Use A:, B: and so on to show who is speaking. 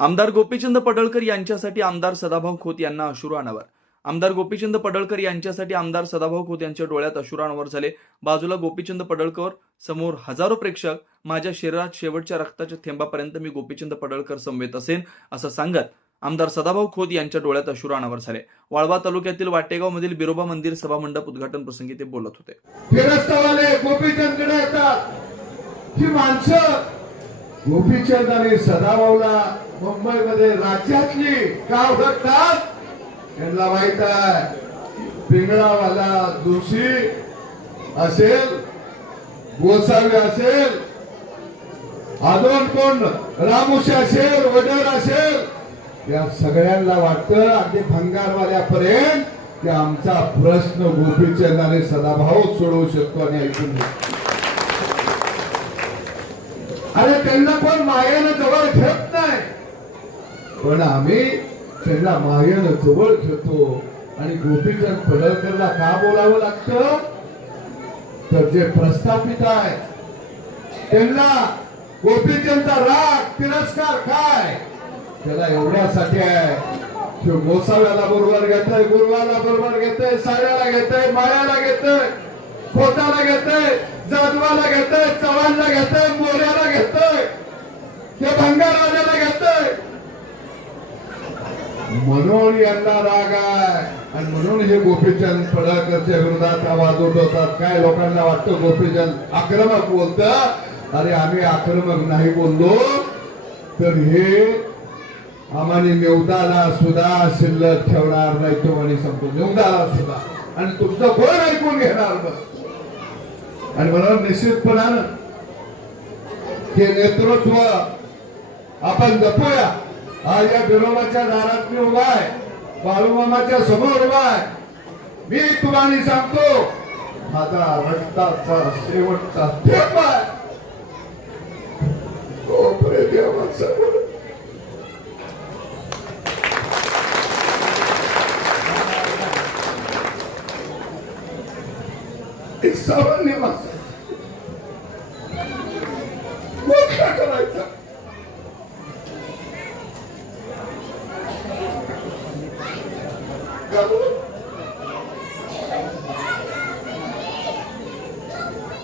A: आमदार गोपीचंद पडळकर यांच्यासाठी आमदार सदाभाऊ खोत यांना अश्रू अनावर आमदार गोपीचंद पडळकर यांच्यासाठी आमदार सदाभाऊ खोत यांच्या डोळ्यात अश्रू अनावर झाले. बाजूला गोपीचंद पडळकर समोर हजारो प्रेक्षक माझ्या शरीरात शेवटच्या रक्ताच्या थेंबापर्यंत मी गोपीचंद पडळकर समवेत असेन असं सांगत आमदार सदाभाऊ खोत यांच्या डोळ्यात अश्रू अनावर झाले. वाळवा तालुक्यातील वाटेगाव मधील बिरोबा मंदिर सभा मंडप उद्घाटन प्रसंगी ते बोलत होते
B: फिरस्तवाले गोपीचंदकडे येतात ही माणसं गोपीचंद आणि सदाभाऊला मुंबईमध्ये राज्यातली का ओळखतात त्यांना माहीत आहे पिंगळावाला जोशी असेल गोसावी असेल आदोन कोण रामुशी असेल वडर असेल या सगळ्यांना वाटतं अगदी भंगारवाल्यापर्यंत की आमचा प्रश्न गोपीचंद आणि सदाभाऊ सोडवू शकतो आणि ऐकून घेतो. अरे त्यांना पण मायानं जवळ घेत नाही? पण आम्ही त्यांना मायानं जवळ घेतो आणि गोपीचंद पडळकरला का बोलावं लागतं? तर जे प्रस्थापित आहे त्यांना गोपीचंदचा राग तिरस्कार काय? त्याला एवढ्यासाठी आहे की मोसाव्याला बरोबर घेतोय गुरुवाला बरोबर घेतोय साऱ्याला घेतोय मायाला घेतोय खोटाला घेतोय जाधवाला घेतोय चव्हाणला घेतोय मोऱ्याला घेतोय ते भंगाराजाला घेतोय म्हणून यांना राग आहे. आणि म्हणून हे गोपीचंद पडळकरच्या विरोधात आवाज उठवतात. काय लोकांना वाटतं गोपीचंद आक्रमक बोलत? अरे आम्ही आक्रमक नाही बोललो. तर हे आम्हाला निवदाला सुद्धा शिल्लक ठेवणार नाही तो म्हणे संपतो. निवदाला सुद्धा. आणि तुमचं कोण ऐकून घेणार मग? आणि म्हणून निश्चितपणानं हे नेतृत्व आपण जपूया. आज या बिरोबाच्या दारात मी उभा आहे. बाळूमामाच्या समोर उभा आहे. मी तुम्हाला सांगतो माझा रक्ताचा शेवटचा थेंब आहे. तो प्रेदेवासमोर एक सामान्य माणूस. যাবো